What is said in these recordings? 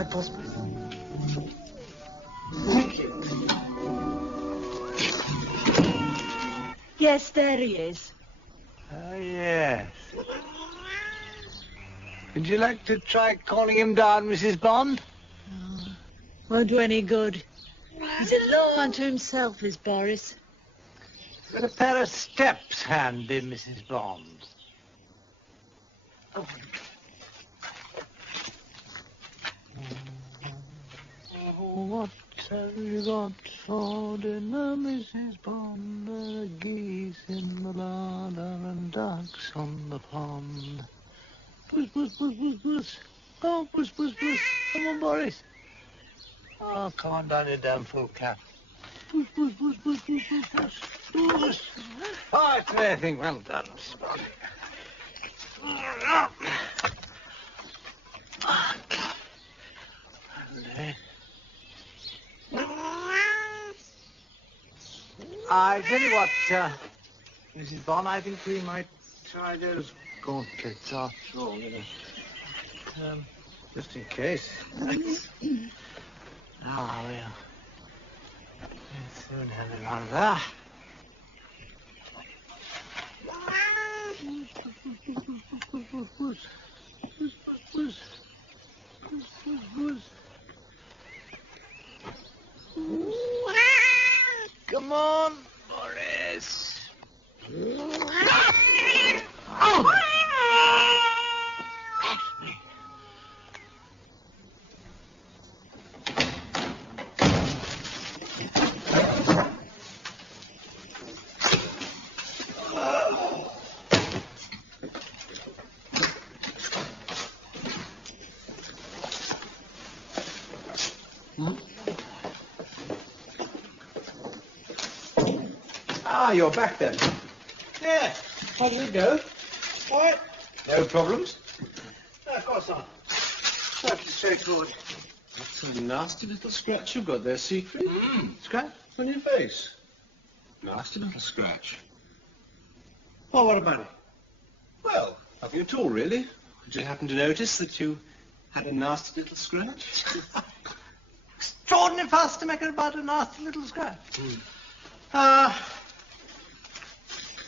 quite possibly. Thank you. Yes, there he is. Oh, yes. Would you like to try calling him down, Mrs. Bond? Oh, won't do any good. He's a law unto himself, is Boris. Got a pair of steps handy, Mrs. Bond. Oh. What have you got for dinner, Mrs. Bond? There are geese in the larder and ducks on the pond. Puss, puss, puss, puss, puss. Oh, puss, puss, puss. Come on, Boris. Oh, come on down, you damn full cat. Puss, puss, puss, puss, puss, puss, puss. Puss. Oh, it's anything. Well done, Spotty. I tell you what, Mrs. Bond, I think we might try those gauntlets after all, you know. Just in case. Ah, well. We'll soon have it out of there. Come on, Boris. Oh! Ah, you're back then. Yeah. How did it go? All right. No problems? No, of course not. Perfectly straightforward. That's a nasty little scratch you've got there, Siegfried. Scratch? On your face. Nasty little scratch. Oh, what about it? Well, nothing at all, really. Did you happen to notice that you had a nasty little scratch? Extraordinary fast to make it about a nasty little scratch.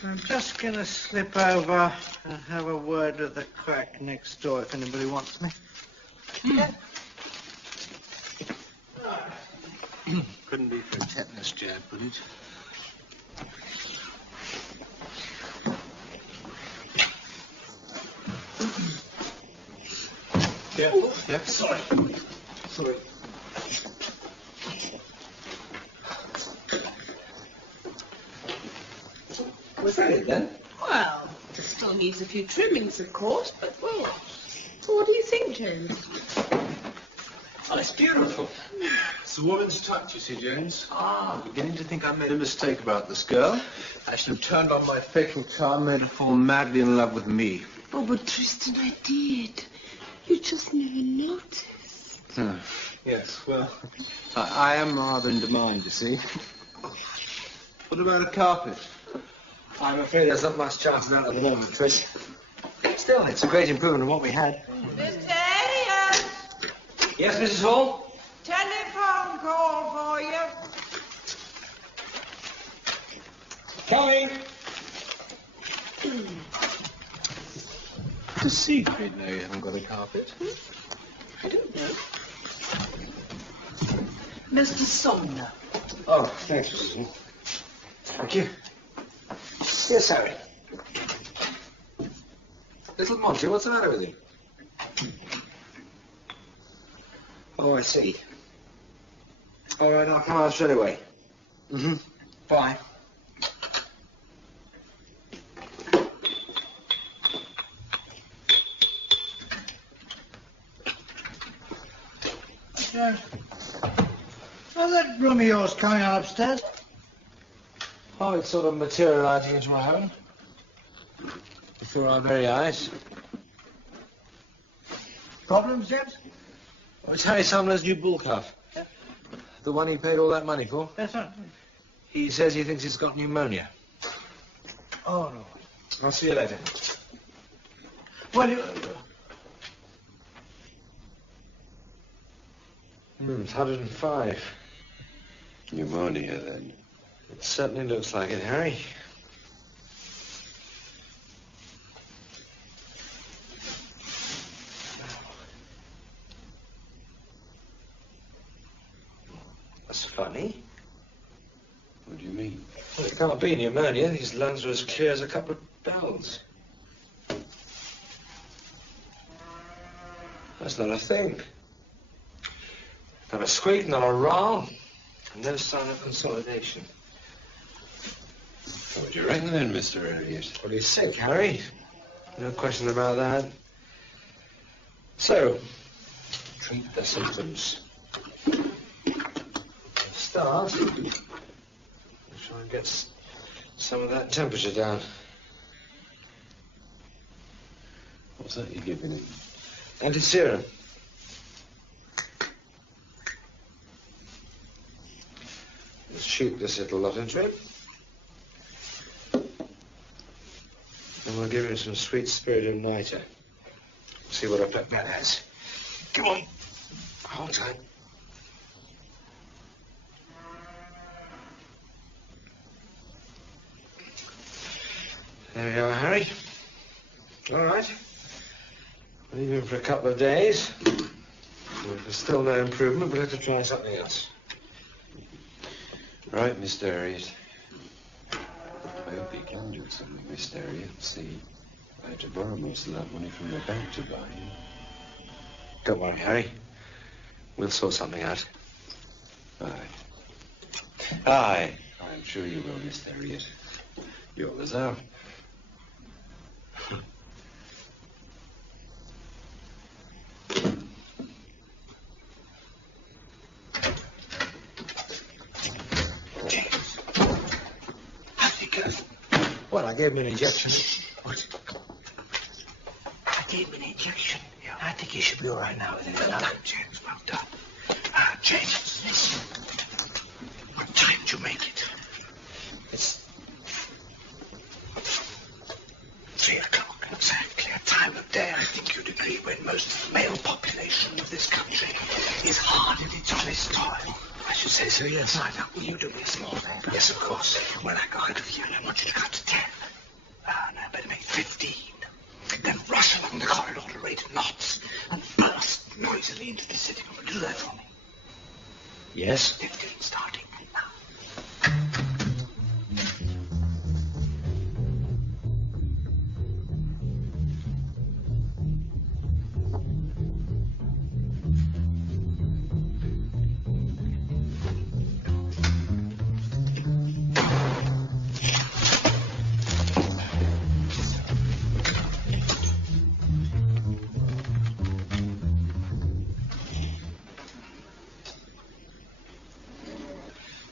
I'm just going to slip over and have a word with the quack next door if anybody wants me. Yeah. Couldn't be for a tetanus jab, would it? Careful. Yeah, sorry. Sorry. Was that it then? Well, it still needs a few trimmings, of course, but well. What do you think, James? Oh, it's beautiful. It's a woman's touch, you see, James. I'm beginning to think I made a mistake about this girl. I should have turned on my fatal charm, made her fall madly in love with me. Oh, but Tristan, I did. You just never noticed. Yes, well, I am rather in demand, you see. What about a carpet? I'm afraid there's not much chance of that at the moment, Trish. Still, it's a great improvement on what we had. Mr. Elliot! Yes, Mrs. Hall? Telephone call for you. Coming. Does Siegfried know you haven't got a carpet? I don't know. Mr. Sumner. Oh, thanks, Mrs. Hall. Thank you. Yes, Harry. Little Monty, what's the matter with him? Oh, I see. All right, I'll come out straight away. Bye. Yeah. Oh, that room of yours coming on upstairs? Oh, it's sort of materializing into a home. Before our very eyes. Problems, James? Oh, it's Harry Sumner's new bull calf. Yeah. The one he paid all that money for. That's right. He says he thinks it's got pneumonia. Oh, no. I'll see you later. Well, you... It's 105. Pneumonia, then. It certainly looks like it, Harry. That's funny. What do you mean? Well, it can't be pneumonia. These lungs are as clear as a couple of bells. That's not a thing. Not a squeak, not a roll, and no sign of consolidation. What do you reckon then, Mr. Elliot? Well, he's sick, Harry. No question about that. So, treat the symptoms. Start. We'll try and get some of that temperature down. What's that you're giving him? Anti-serum. Let's shoot this little lot into him. And we'll give him some sweet spirited niter. See what effect that has. Come on. Hold tight. There we are, Harry. All right. Leave him for a couple of days. If there's still no improvement, we'll have to try something else. Right, Mr. Elliot. I hope he can do something, Mr. Elliot. See, I had to borrow most of that money from the bank to buy him. Don't worry, Harry. We'll sort something out. Aye. Aye. I'm sure you will, Mr. Elliot. You always are. Well, I gave him an injection. What? I gave him an injection. Yeah. I think he should be all right now. Well done, James. Well done. James, listen. What time did you make it? It's 3 o'clock, exactly. A time of day, I think you'd agree, when most of the male population of this country is hard in its honest toil. I should say so, yes. Right, now, will you do me a small favor? Yes, of course. When I go out of here, I want you to count to 10. No, better make 15. Then rush along the corridor to rate knots and burst noisily into the sitting room. Do that for me. Yes? 15 starting now.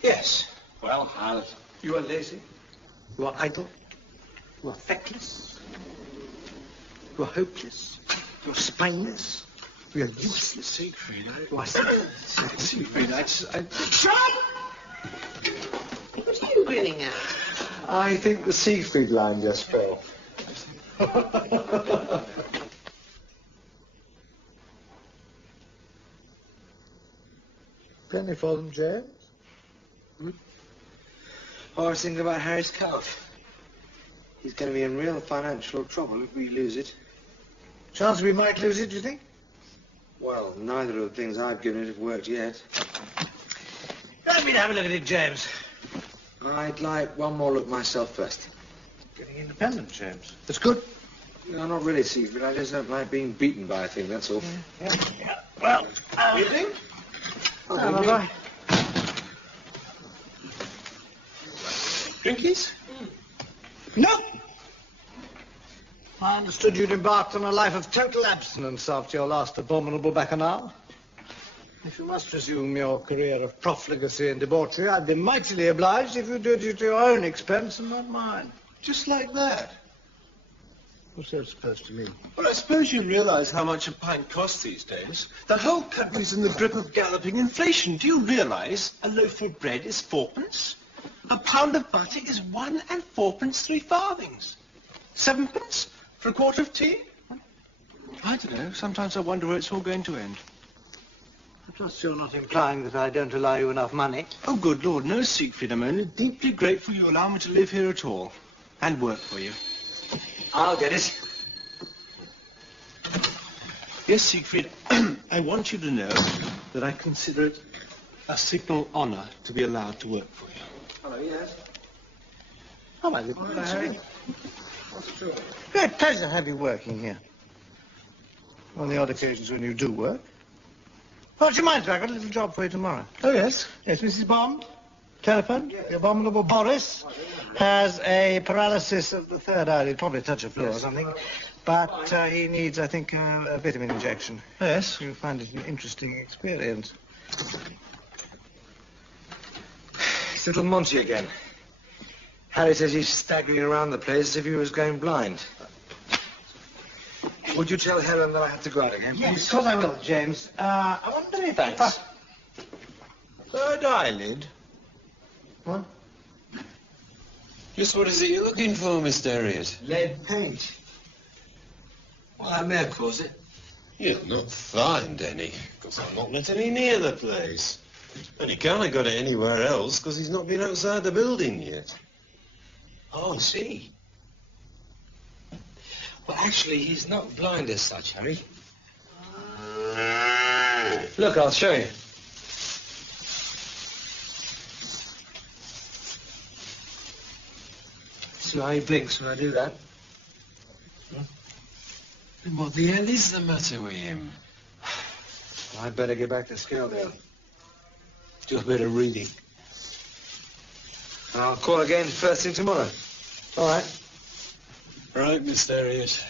Yes. Well, how's... You are lazy. You are idle. You are feckless. You are hopeless. You are spineless. You are useless. Siegfried, You are Siegfried, Shut! What are you grinning at? I think the Siegfried line just fell. Penny for them, James? I was thinking about Harry's calf. He's going to be in real financial trouble if we lose it. Chance we might lose it, do you think? Well, neither of the things I've given it have worked yet. Let me have a look at it, James. I'd like one more look myself first. Getting independent, James. That's good. No, not really, Siegfried. I just don't like being beaten by a thing, that's all. Yeah. Well, Evening? bye-bye. Drinkies? No! I understood you'd embarked on a life of total abstinence after your last abominable bacchanal. If you must resume your career of profligacy and debauchery, I'd be mightily obliged if you did it at your own expense and not mine. Just like that. What's that supposed to mean? Well, I suppose you realise how much a pint costs these days. The whole country's in the grip of galloping inflation. Do you realise a loaf of bread is 4p? A pound of butter is 1 4 3 farthings. 7p for a quart of tea? I don't know. Sometimes I wonder where it's all going to end. I trust you're not implying that I don't allow you enough money. Oh, good Lord, no, Siegfried. I'm only deeply grateful you allow me to live here at all. And work for you. I'll get it. Yes, Siegfried, I want you to know that I consider it a signal honor to be allowed to work for you. Oh, yes. Oh, my little Harry. Great pleasure to have you working here. On the odd occasions when you do work. Oh, do you mind, sir? I've got a little job for you tomorrow. Oh, yes? Yes, Mrs. Bond? Telephone? The abominable Boris has a paralysis of the third eye. He'll probably touch a floor or something. But he needs, I think, a vitamin injection. Yes? You'll find it an interesting experience. It's little Monty again. Harry says he's staggering around the place as if he was going blind. Would you tell Helen that I have to go out again? Yes, of course I will, James. I wonder if... Thanks. Third eyelid? What? Just what is it you're looking for, Mr. Elliot? Lead paint. Well, that may have caused it. You'll not find any, because I'm not let any near the place. And he can't have got it anywhere else, because he's not been outside the building yet. Oh, I see. Well, actually, he's not blind as such, Harry. Look, I'll show you. See how he blinks when I do that? What the hell is the matter with him? I'd better get back to school then. Do a bit of reading. I'll call again first thing tomorrow. All right. Right, Mr. Elliot.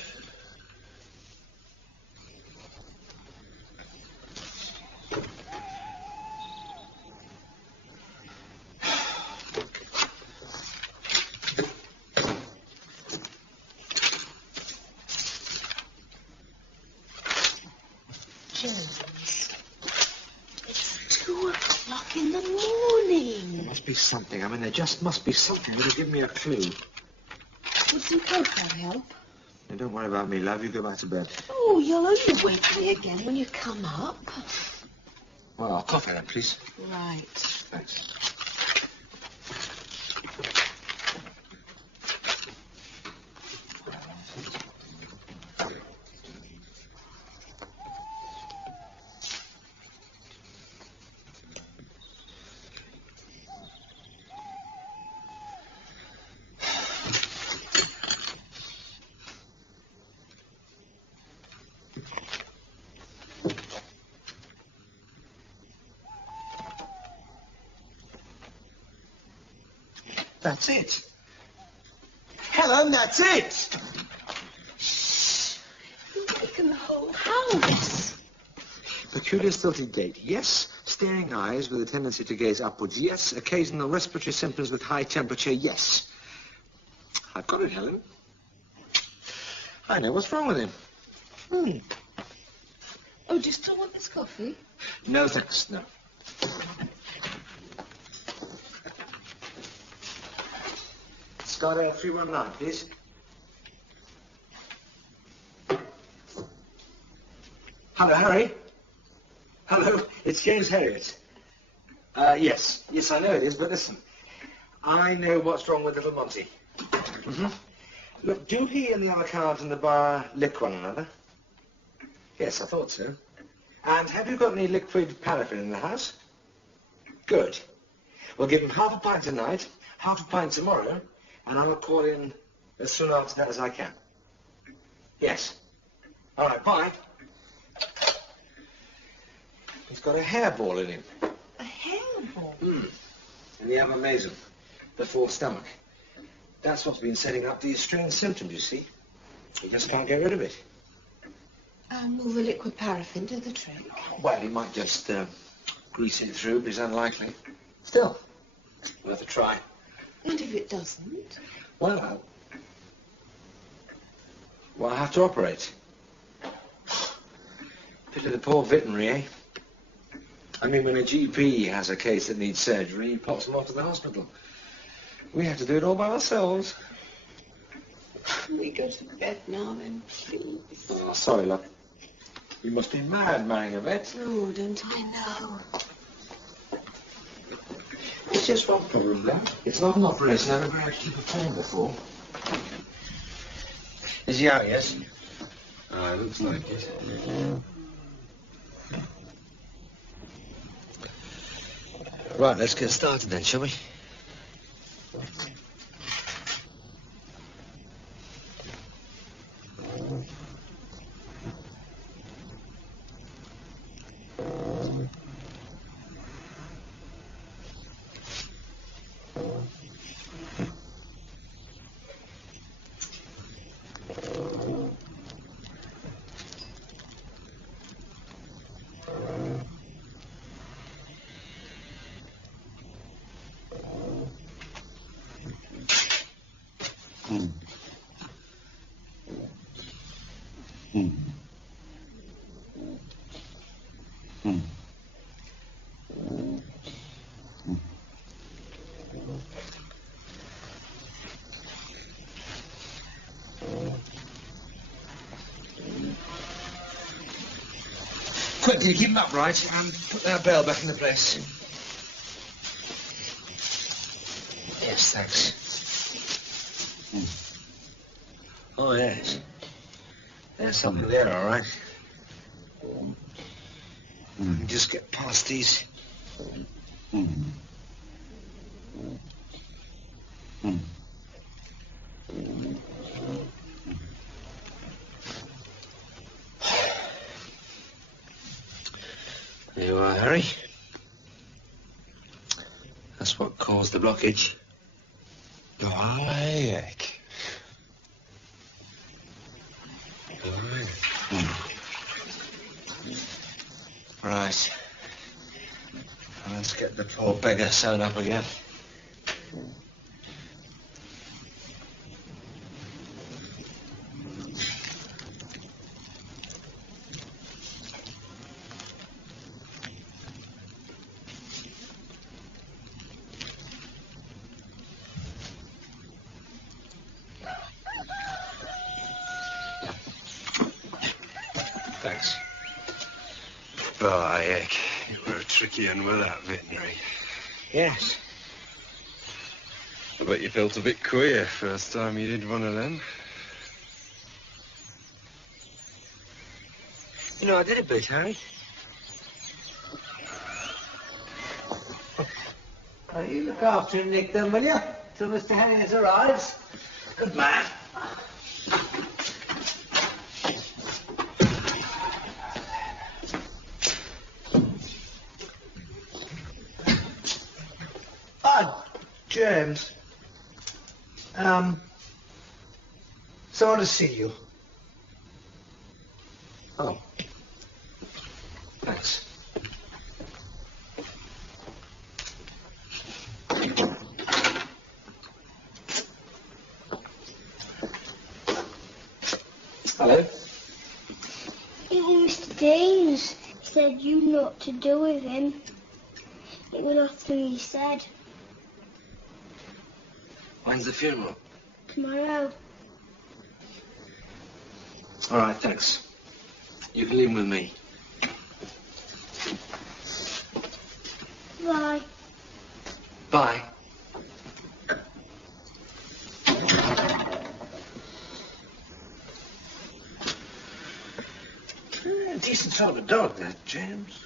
It's 2 o'clock in the morning. There must be something. I mean, there just must be something that'll give me a clue. Would some cocoa help? Now, don't worry about me, love. You go back to bed. Oh, you'll only wake me again when you come up. Well, coffee then, please. Right. Thanks. That's it. Helen, that's it! You've waken the whole house. Peculiar stilted gait, yes. Staring eyes with a tendency to gaze upwards, yes. Occasional respiratory symptoms with high temperature, yes. I've got it, Helen. I know what's wrong with him. Oh, do you still want this coffee? No, thanks, no. Scott 319, please. Hello, Harry. Hello, it's James Herriot. Yes, I know it is, but listen. I know what's wrong with little Monty. Look, do he and the other cards in the bar lick one another? Yes, I thought so. And have you got any liquid paraffin in the house? Good. We'll give him half a pint tonight, half a pint tomorrow, and I'll call in as soon after that as I can. Yes. All right, bye. He's got a hairball in him. A hairball? In the upper mason, the fourth stomach. That's what's been setting up these strange symptoms, you see. He just can't get rid of it. Will the liquid paraffin do the trick? Well, he might just grease it through, but it's unlikely. Still, worth a try. And if it doesn't? Well, I'll have to operate. Pity the poor veterinary, eh? I mean, when a GP has a case that needs surgery, he pops them off to the hospital. We have to do it all by ourselves. Can we go to bed now then, please? Oh, sorry, love. You must be mad, marrying a vet. Oh, don't I know? It's just one problem, lad. It's not an operation I've ever had to keep a plan before. Is he out, yes? Looks like it. Right, let's get started then, shall we? Quickly, keep them upright and put that bell back into place. Yes, thanks. Oh, yes. There's something there, all right. Just get past these. There you are, Harry. That's what caused the blockage. Hayek. Right. Now let's get the poor beggar sewn up again. Thanks. Hayek, you were a tricky one with that veterinary. Yes. I bet you felt a bit queer first time you did one of them. You know, I did a bit, Harry. You look after him, Nick, then, will you? Till Mr. Harriet arrives. Good man. James. Sorry to see you. Oh. Thanks. Hello. Even Mr. James said you not to do with him. It was after he said. When's the funeral? Tomorrow. All right, thanks. You can leave him with me. Bye. Bye. Decent sort of dog, that, James.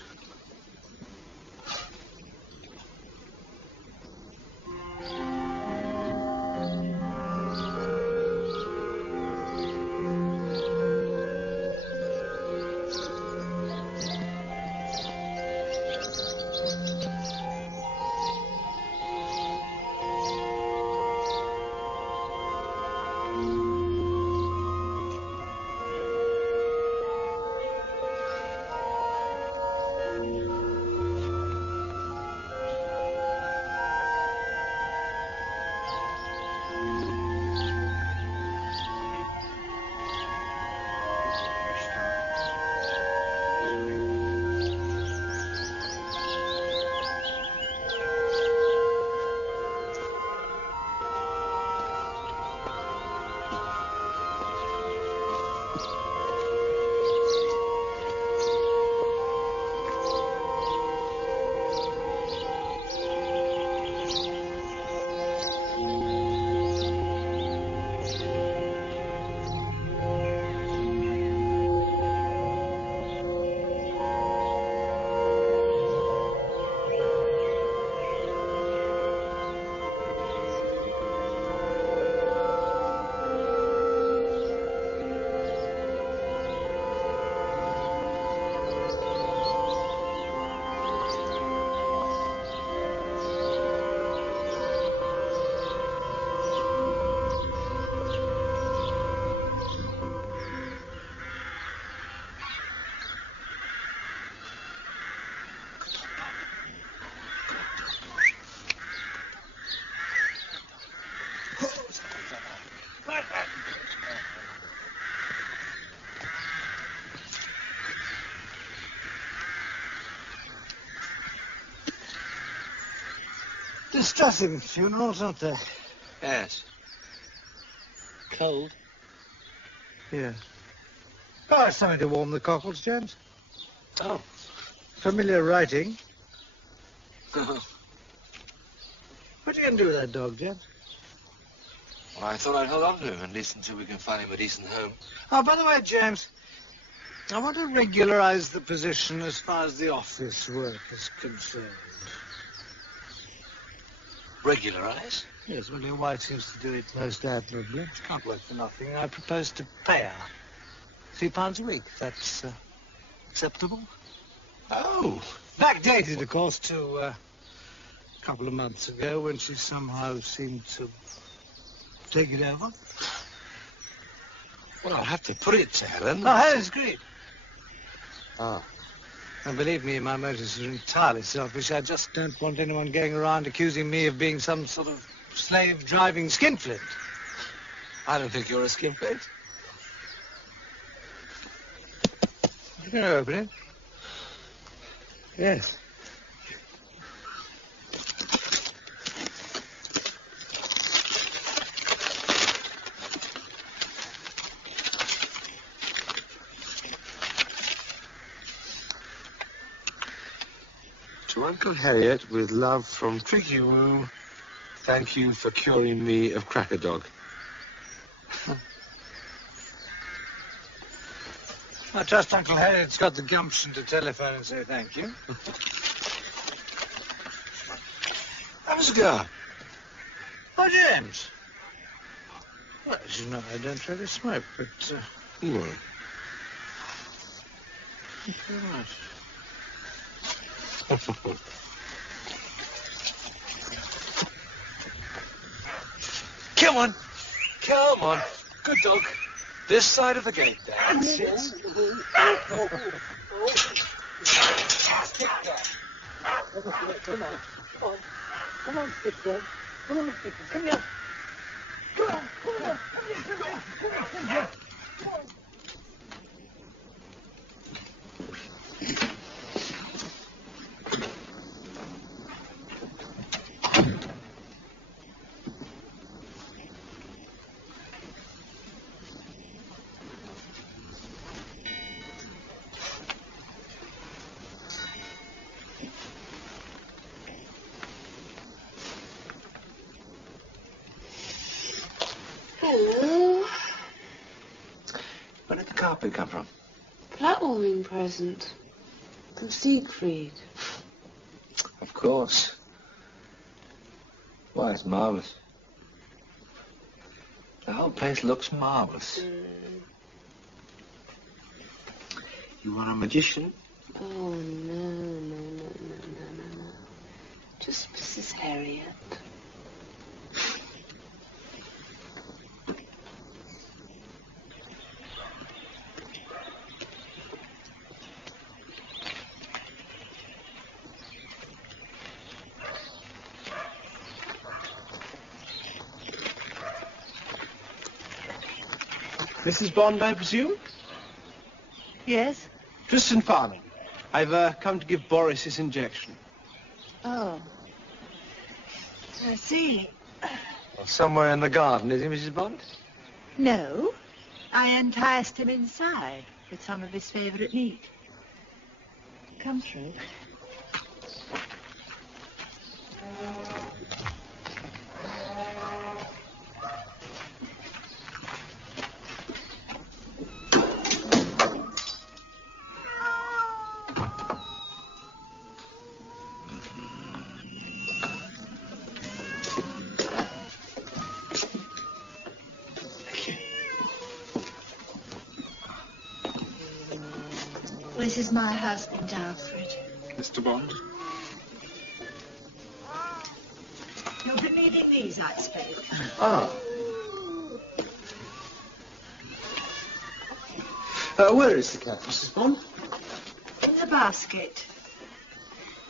distressing funerals, aren't they? Yes. Cold? Yes. Oh, it's something to warm the cockles, James. Oh. Familiar writing. What are you going to do with that dog, James? Well, I thought I'd hold on to him, at least until we can find him a decent home. Oh, by the way, James, I want to regularize the position as far as the office work is concerned. Regularize? Yes, well, your wife seems to do it most admirably. She can't work for nothing. I propose to pay her £3 a week. That's acceptable? Oh. Backdated, of course, to a couple of months ago when she somehow seemed to take it over. Well, I'll have to put it to Helen. Oh, Helen's agreed. Ah. And believe me, my motives are entirely selfish. I just don't want anyone going around accusing me of being some sort of slave-driving skinflint. I don't think you're a skinflint. You can open it. Yes. To Uncle Harriet, with love from Tricky Woo, thank you for curing me of Cracker Dog. I trust Uncle Harriet's got the gumption to telephone and say thank you. Have a cigar. Oh, James. Well, as you know, I don't really smoke, but... You won't. Thank you very much. Come on. Come on. Good dog. This side of the gate. That's it. Stick there. Come on. Come on, stick there. Come on, stick there. Come here. Come on. Come on. Come here. Come on. Hello. Where did the carpet come from? Flat-warming present. From Siegfried. Of course. Why, it's marvellous. The whole place looks marvellous. You are a magician? Oh, no. Just Mrs. Harriet. Mrs. Bond, I presume? Yes? Tristan Farming. I've come to give Boris his injection. Oh. I see. Well, somewhere in the garden, is he, Mrs. Bond? No. I enticed him inside with some of his favourite meat. Come through. This is my husband, Alfred. Mr. Bond? You'll be needing these, I expect. Ah. Where is the cat, Mrs. Bond? In the basket.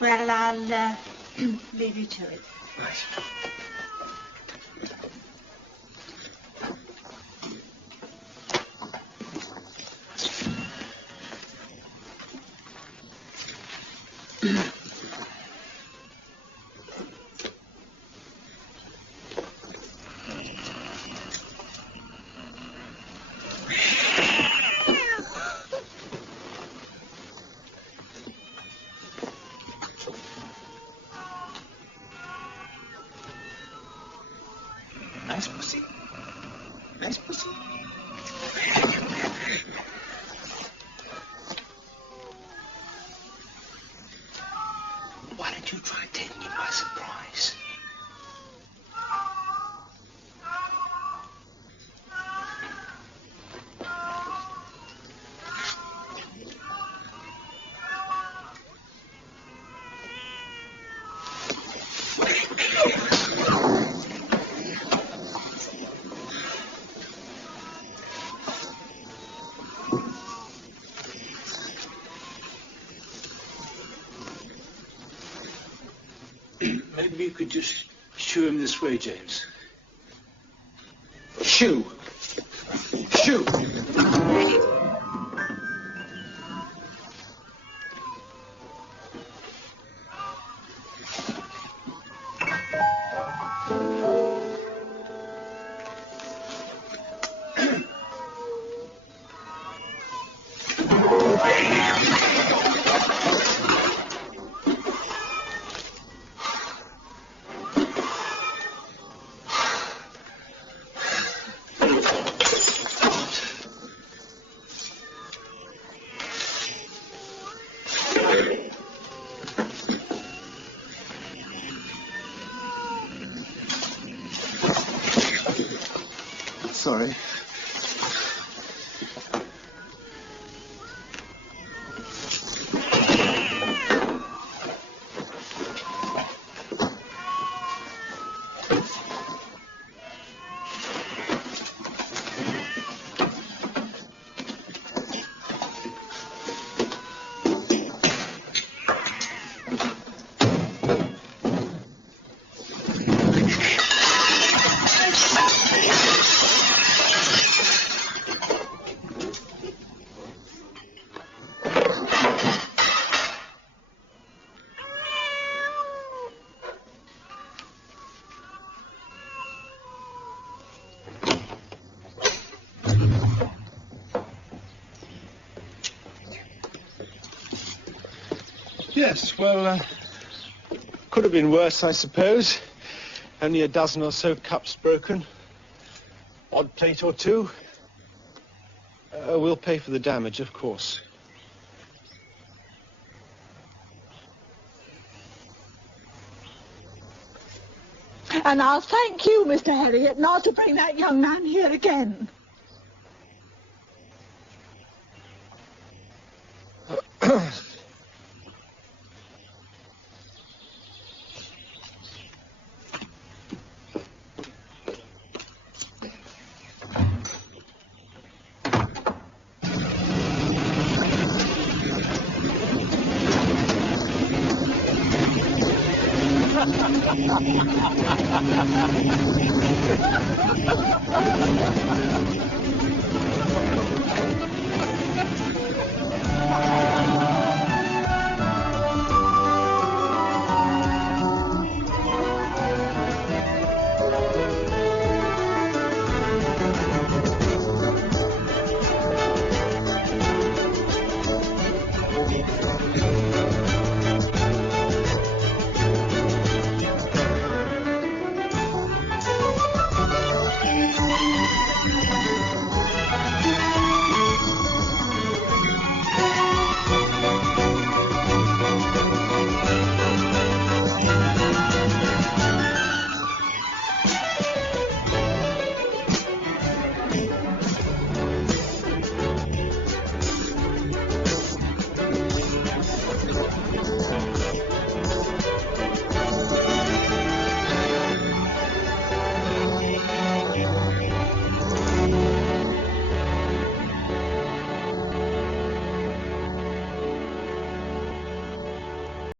Well, I'll leave you to it. Right. you try and take me by surprise. Maybe you could just shoo him this way, James. Shoo! Shoo! Sorry. Yes, well, could have been worse, I suppose. Only a dozen or so cups broken. Odd plate or two. We'll pay for the damage, of course. And I'll thank you, Mr. Harriet, not to bring that young man here again.